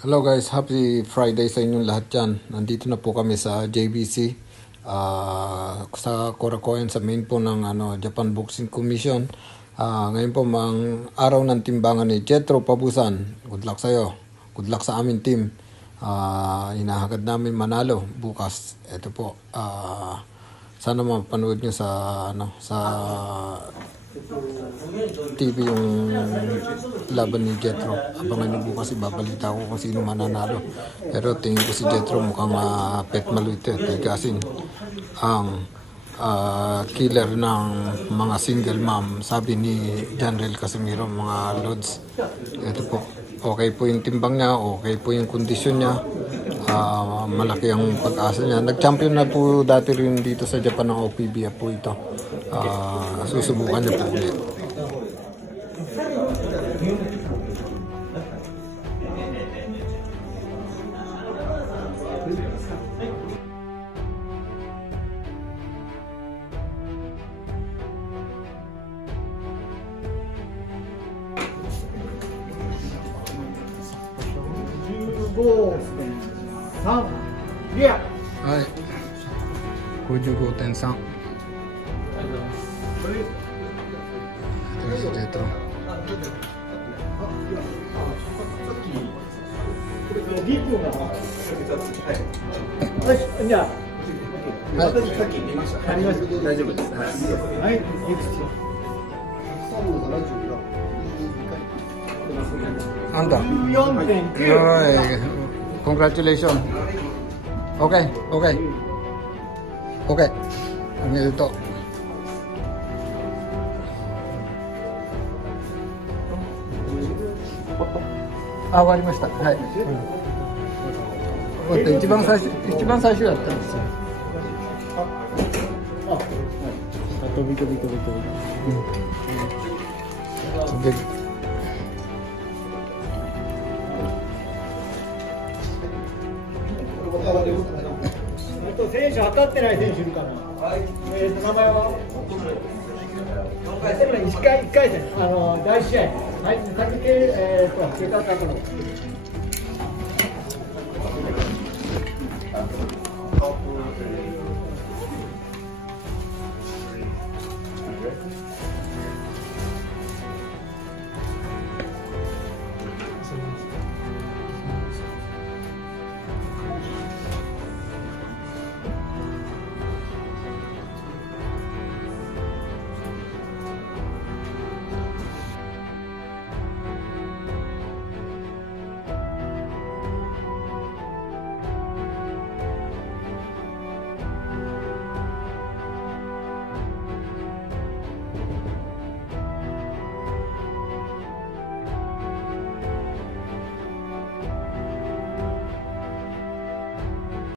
Hello guys, happy Friday sa inyong lahat dyan. Nandito na po kami sa JBC, sa Korakuen, sa main po ng Japan Boxing Commission. Ngayon po araw ng timbangan ni Jethro Pabusan. Good luck sa'yo. Good luck sa aming team. Hinahagad namin manalo bukas. Ito po, sana mapanood nyo sa TV yung laban ni Jethro. Abangan nyo bukas, ibabalita ko kung sino mananalo. Pero tingin ko si Jethro mukhang pet maluite. Tigasin ang killer ng mga single mom, sabi ni General Casimiro, mga lods. Ito po, okay po yung timbang niya, okay po yung kondisyon niya, malaki ang pag-asa niya. Nag-champion na po dati rin dito sa Japan ng OPBF po ito. Susubukan niya po ulit.はい、55.3。Jethro。じゃあ、私さっき見ました。ありました。大丈夫です。はい。いくつAnda. 14.9。Congratulations. Okay. Oめでとう。終わりました。はい。一番最初やったんですよ。飛び。選手当たってない選手いるかな。名前は。1回戦、第1試合。はい、先結果確認。